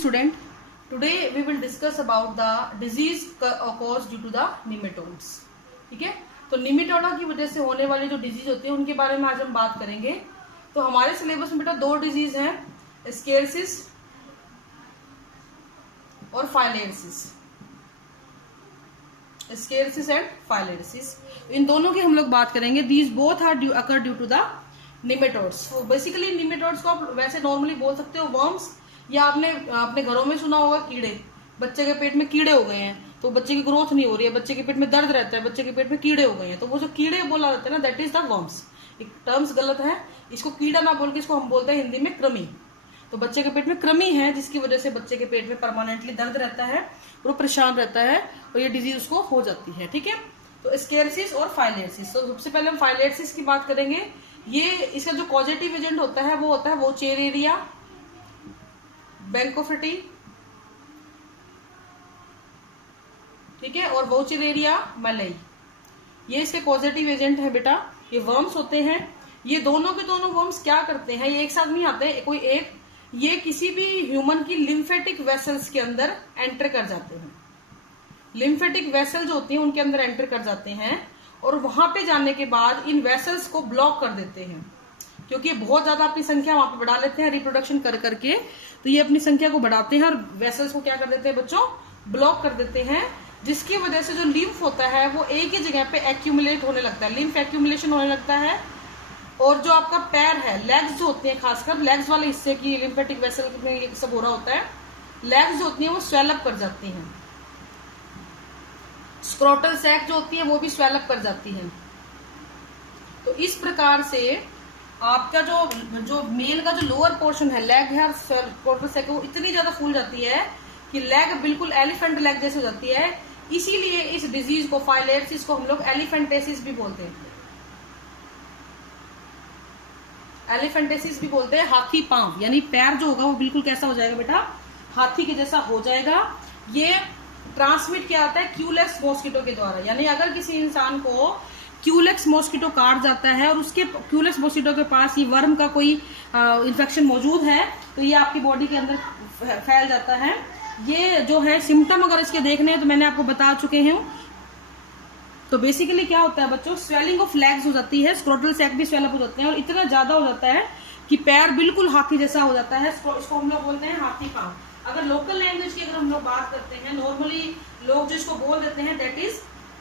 student, today we will discuss about the disease caused due to the nematodes. ठीक है, तो Nematoda की वजह से होने वाली जो डिजीज होती है उनके बारे में आज हम बात करेंगे। तो हमारे सिलेबस में बेटा दो डिजीज हैं, एस्केरिसिस और फाइलेरिसिस। एस्केरिसिस एंड फाइलेरिसिस, इन दोनों की हम लोग बात करेंगे। These both are occur due to the nematodes. तो बेसिकली निमेटोड्स को आप वैसे नॉर्मली बोल सकते हो वर्म्स, या आपने अपने घरों में सुना होगा कीड़े। बच्चे के पेट में कीड़े हो गए हैं तो बच्चे की ग्रोथ नहीं हो रही है, बच्चे के पेट में दर्द रहता है, बच्चे के पेट में कीड़े हो गए हैं, तो वो जो कीड़े बोला जाता है ना, दैट इज द वर्म्स। एक टर्म्स गलत है, इसको कीड़ा ना बोल के इसको हम बोलते हैं हिंदी में कृमि। तो बच्चे के पेट में कृमि है जिसकी वजह से बच्चे के पेट में परमानेंटली दर्द रहता है और वो परेशान रहता है और ये डिजीज उसको हो जाती है। ठीक है, तो एस्केरिसिस और फाइलेरिसिस। तो सबसे पहले हम फाइलेरिसिस की बात करेंगे। ये इसका जो कॉजेटिव एजेंट होता है वो होता है वोचेरेरिया, बैंकोफिटी, ठीक है, और वोचेरेरिया मलई, ये इसके कॉजेटिव एजेंट है बेटा। ये वर्म्स होते हैं। ये दोनों के दोनों वर्म्स क्या करते हैं, ये एक साथ नहीं आते कोई एक, ये किसी भी ह्यूमन की लिम्फेटिक वेसल्स के अंदर एंटर कर जाते हैं। लिम्फेटिक वेसल जो होती है उनके अंदर एंटर कर जाते हैं और वहां पे जाने के बाद इन वेसल्स को ब्लॉक कर देते हैं, क्योंकि बहुत ज्यादा अपनी संख्या वहां पे बढ़ा लेते हैं रिप्रोडक्शन कर करके। तो ये अपनी संख्या को बढ़ाते हैं और वेसल्स को क्या कर देते हैं बच्चों, ब्लॉक कर देते हैं, जिसकी वजह से जो लिम्फ होता है वो एक ही जगह पे एक्यूमुलेट होने लगता है, लिम्फ एक्यूमुलेशन होने लगता है। और जो आपका पैर है, लेग्स जो होती है, खासकर लेग्स वाले हिस्से की लिम्फेटिक वेसल में ये सब हो रहा होता है, लेग्स जो होती है वो स्वेलअप कर जाती हैं। स्क्रोटल सैक जो होती है वो भी स्वेलअप कर जाती है। तो इस प्रकार से आपका जो मेल का जो लोअर पोर्शन है, लेग है, स्क्रोटल सैक, वो इतनी ज्यादा फूल जाती है कि लेग बिल्कुल एलिफेंट लेग जैसे हो जाती है। इसीलिए इस डिजीज को, फाइलेरिसिस को, हम लोग एलिफेंटेसिस भी बोलते हैं। एलिफेंटेसिस भी बोलते हैं, हाथी पांव, यानी पैर जो होगा वो बिल्कुल कैसा हो जाएगा बेटा, हाथी के जैसा हो जाएगा। ये ट्रांसमिट किया जाता है क्यूलेक्स मॉस्किटो के द्वारा। यानी अगर किसी इंसान को क्यूलेक्स मॉस्किटो काट जाता है और उसके क्यूलेक्स मॉस्किटो के पास ये वर्म का कोई इन्फेक्शन मौजूद है तो ये आपकी बॉडी के अंदर फैल जाता है। ये जो है सिम्टम अगर इसके देखने हैं तो मैंने आपको बता चुके हैं। तो बेसिकली क्या होता है बच्चों, स्वेलिंग ऑफ लेग्स हो जाती है, स्क्रोटल सैक भी स्वेलअप हो जाते हैं और इतना ज्यादा हो जाता है कि पैर बिल्कुल हाथी जैसा हो जाता है। इसको हम लोग बोलते हैं हाथी पांव। अगर लोकल लैंग्वेज की अगर हम लोग बात करते हैं, नॉर्मली लोग जो इसको बोल देते हैं, दैट इज,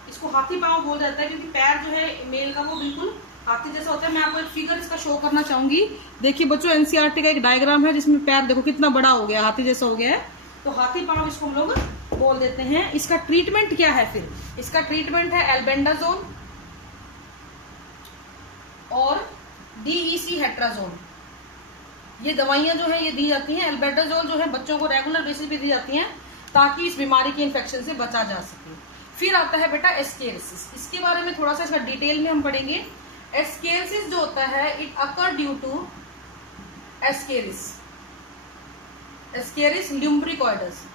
इसको हाथी पांव बोल जाता है, क्योंकि पैर जो है मेल का वो बिल्कुल हाथी जैसा होता है। मैं आपको एक फिगर इसका शो करना चाहूंगी। देखिए बच्चों, एनसीईआरटी का एक डायग्राम है जिसमें पैर देखो कितना बड़ा हो गया, हाथी जैसा हो गया है। तो हाथी पांव इसको हम लोग बोल देते हैं। इसका ट्रीटमेंट क्या है फिर, इसका ट्रीटमेंट है एल्बेंडाजोल और डीईसी हेट्राजोल। ये दवाइयां जो है ये दी जाती हैं। एल्बेंडाजोल जो है बच्चों को रेगुलर बेसिस पे दी जाती हैं ताकि इस बीमारी के इन्फेक्शन से बचा जा सके। फिर आता है बेटा एस्केरिसिस। इसके बारे में थोड़ा सा इसका डिटेल में हम पढ़ेंगे। एस्केरिसिस जो होता है, it occur due to ascaris, ascaris lumbricoides.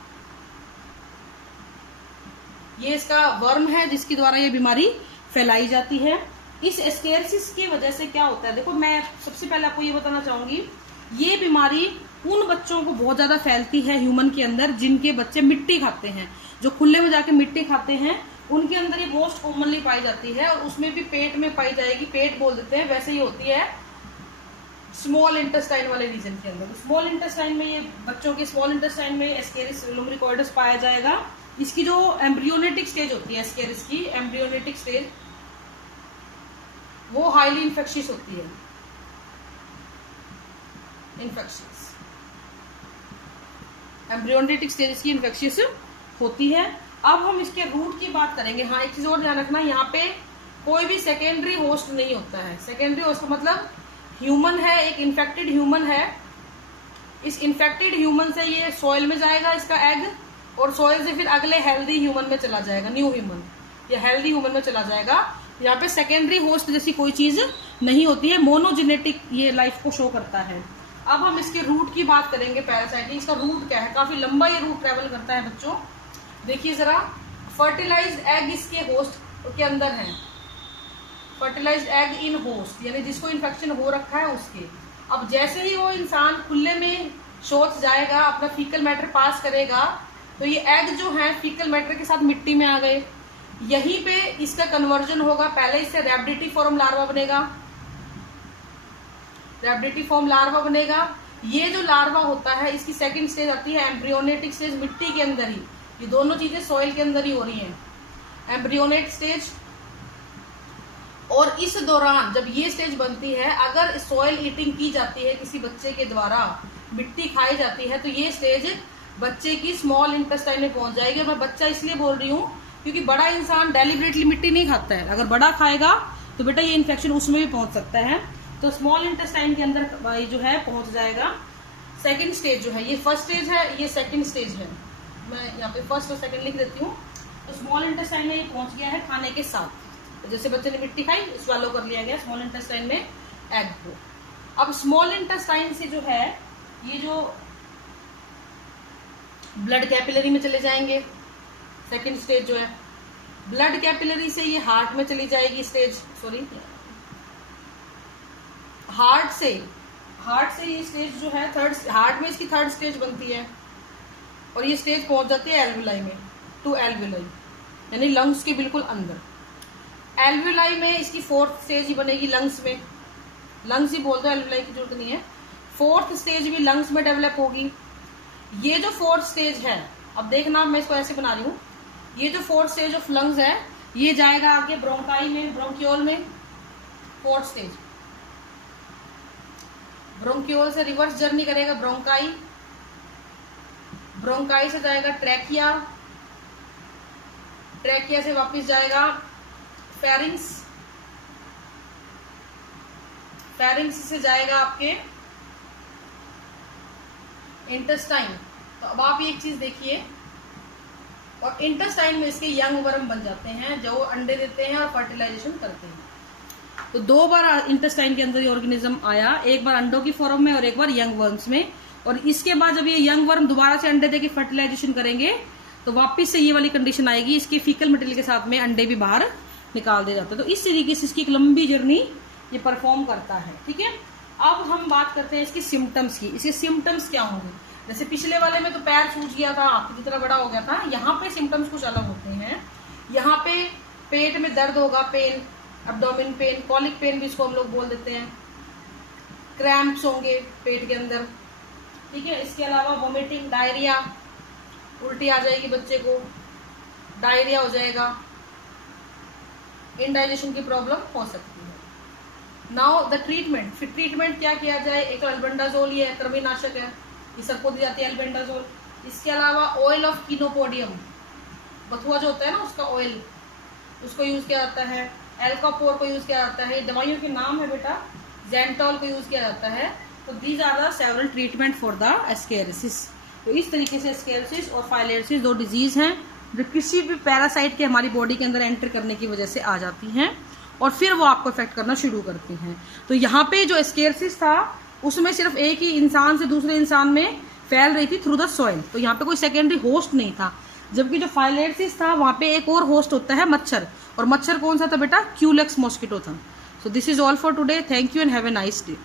ये इसका वर्म है जिसके द्वारा ये बीमारी फैलाई जाती है। इस एस्केरिसिस की वजह से क्या होता है, देखो मैं सबसे पहले आपको ये बताना चाहूंगी, ये बीमारी उन बच्चों को बहुत ज्यादा फैलती है ह्यूमन के अंदर जिनके बच्चे मिट्टी खाते हैं, जो खुले में जाके मिट्टी खाते हैं, उनके अंदर ये मोस्ट कॉमनली पाई जाती है। और उसमें भी पेट में पाई जाएगी, पेट बोल देते हैं, वैसे ही होती है स्मॉल इंटेस्टाइन वाले रीजन के अंदर। स्मॉल इंटेस्टाइन में, ये बच्चों के स्मॉल इंटेस्टाइन में एस्केरिस लुम्ब्रिकॉइडस पाया जाएगा। इसकी जो एम्ब्रियोनेटिक स्टेज होती है एस्केरिस की, एम्ब्रियोनेटिक स्टेज वो हाईली इन्फेक्शियस होती है, इन्फेक्शियस एम्ब्रियोनेटिक स्टेज इसकी इन्फेक्शियस होती है। अब हम इसके रूट की बात करेंगे। हाँ, एक चीज और ध्यान रखना, यहाँ पे कोई भी सेकेंडरी होस्ट नहीं होता है। सेकेंडरी होस्ट का मतलब ह्यूमन है, एक इन्फेक्टेड ह्यूमन है, इस इन्फेक्टेड ह्यूमन से ये सॉइल में जाएगा इसका एग, और सॉइल से फिर अगले हेल्दी ह्यूमन में चला जाएगा, न्यू ह्यूमन या हेल्दी ह्यूमन में चला जाएगा। यहाँ पे सेकेंडरी होस्ट जैसी कोई चीज नहीं होती है, मोनोजेनेटिक ये लाइफ को शो करता है। अब हम इसके रूट की बात करेंगे, पैरासाइटिंग। इसका रूट क्या है, काफी लंबा ये रूट ट्रेवल करता है बच्चों। देखिए जरा, फर्टिलाइज्ड एग इसके होस्ट के अंदर है, फर्टिलाइज्ड एग इन होस्ट, यानी जिसको इन्फेक्शन हो रखा है उसके। अब जैसे ही वो इंसान खुले में शौच जाएगा, अपना फीकल मैटर पास करेगा, तो ये एग जो है फीकल मैटर के साथ मिट्टी में आ गए, यहीं पे इसका कन्वर्जन होगा। पहले इससे रैबिडिटीफॉर्म लार्वा बनेगा, रैबिडिटीफॉर्म लार्वा बनेगा। ये जो लार्वा होता है इसकी सेकंड स्टेज आती है एम्ब्रियोनेटिक स्टेज, मिट्टी के अंदर ही, ये दोनों चीजें सॉइल के अंदर ही हो रही हैं, एम्ब्रियोनेट स्टेज। और इस दौरान जब ये स्टेज बनती है, अगर सॉइल ईटिंग की जाती है किसी बच्चे के द्वारा, मिट्टी खाई जाती है, तो ये स्टेज बच्चे की स्मॉल इंटेस्टाइन में पहुंच जाएगी। और मैं बच्चा इसलिए बोल रही हूँ क्योंकि बड़ा इंसान डेलिबरेटली मिट्टी नहीं खाता है, अगर बड़ा खाएगा तो बेटा ये इन्फेक्शन उसमें भी पहुंच सकता है। तो स्मॉल इंटेस्टाइन के अंदर जो है पहुंच जाएगा। सेकंड स्टेज जो है, ये फर्स्ट स्टेज है, ये सेकंड स्टेज है, मैं यहाँ पे फर्स्ट और सेकंड लिख देती हूँ। तो स्मॉल इंटेस्टाइन में ये पहुंच गया है खाने के साथ, तो जैसे बच्चे ने मिट्टी खाई स्वैलो कर लिया गया स्मॉल इंटेस्टाइन में एग को। अब स्मॉल इंटेस्टाइन से जो है ये जो ब्लड कैपिलरी में चले जाएंगे, सेकंड स्टेज जो है ब्लड कैपिलरी से ये हार्ट में चली जाएगी स्टेज, सॉरी हार्ट से ये स्टेज जो है थर्ड, हार्ट में इसकी थर्ड स्टेज बनती है, और ये स्टेज पहुंच जाती है एल्वुलाई में, टू एल्वुलाई यानी लंग्स के बिल्कुल अंदर। एल्वुलाई में इसकी फोर्थ स्टेज ही बनेगी लंग्स में, लंग्स ही बोल दो, एल्वुलाई की जरूरत नहीं है। फोर्थ स्टेज भी लंग्स में डेवलप होगी। ये जो फोर्थ स्टेज है, अब देखना मैं इसको ऐसे बना रही हूँ, ये जो फोर्थ स्टेज ऑफ लंग्स है ये जाएगा आगे ब्रोंकाई में, ब्रोंक्यूल में, फोर्थ स्टेज। ब्रोंक्यूल से रिवर्स जर्नी करेगा ब्रोंकाई, ब्रोंकाई से जाएगा ट्रैकिया, ट्रैकिया से वापस जाएगा फेरिंग्स, फेरिंग्स से जाएगा आपके इंटेस्टाइन। तो अब आप एक चीज देखिए, और इंटेस्टाइन में इसके यंग वर्म बन जाते हैं जो अंडे देते हैं और फर्टिलाइजेशन करते हैं। तो दो बार इंटेस्टाइन के अंदर ये ऑर्गेनिज्म आया, एक बार अंडों की फॉर्म में और एक बार यंग वर्म्स में। और इसके बाद जब ये यंग वर्म दोबारा से अंडे देके फर्टिलाइजेशन करेंगे तो वापस से ये वाली कंडीशन आएगी, इसके फीकल मटेरियल के साथ में अंडे भी बाहर निकाल दिए जाते हैं। तो इस तरीके से इसकी एक लंबी जर्नी ये परफॉर्म करता है। ठीक है, अब हम बात करते हैं इसकी सिम्टम्स की। इसके सिम्टम्स क्या होंगे? जैसे पिछले वाले में तो पैर सूज गया था, हाथ जितना बड़ा हो गया था, यहाँ पे सिम्टम्स कुछ अलग होते हैं। यहाँ पे पेट में दर्द होगा, pain, abdomen pain, colic pain भी इसको हम लोग बोल देते हैं, क्रैम्प्स होंगे पेट के अंदर। ठीक है, इसके अलावा वोमिटिंग, डायरिया, उल्टी आ जाएगी बच्चे को, डायरिया हो जाएगा, इंडाइजेशन की प्रॉब्लम हो सकती है। नाउ द ट्रीटमेंट, फिर ट्रीटमेंट क्या किया जाए? एक अल्बेंडाजोल, ये कृमिनाशक है, ये सबको दी जाती है अल्बेंडाजोल। इसके अलावा ऑयल ऑफ किनोपोडियम, बथुआ जो होता है ना उसका ऑयल, उसको यूज किया जाता है। एल्कापोर को यूज किया जाता है, दवाइयों के नाम है बेटा, जेंटॉल को यूज किया जाता है। तो these are the several treatment for the ascariasis. तो इस तरीके से एस्केरिसिस और फाइलेरिसिस दो डिजीज हैं जो किसी भी पैरासाइट के हमारी बॉडी के अंदर एंटर करने की वजह से आ जाती हैं और फिर वो आपको इफेक्ट करना शुरू करती हैं। तो यहाँ पे जो एस्केरिसिस था उसमें सिर्फ एक ही इंसान से दूसरे इंसान में फैल रही थी थ्रू द सॉइल, तो यहाँ पे कोई सेकेंडरी होस्ट नहीं था। जबकि जो फाइलेरिसिस था वहां पे एक और होस्ट होता है, मच्छर, और मच्छर कौन सा था बेटा? क्यूलेक्स मॉस्किटो था। So this is all for today, thank you and have a nice day.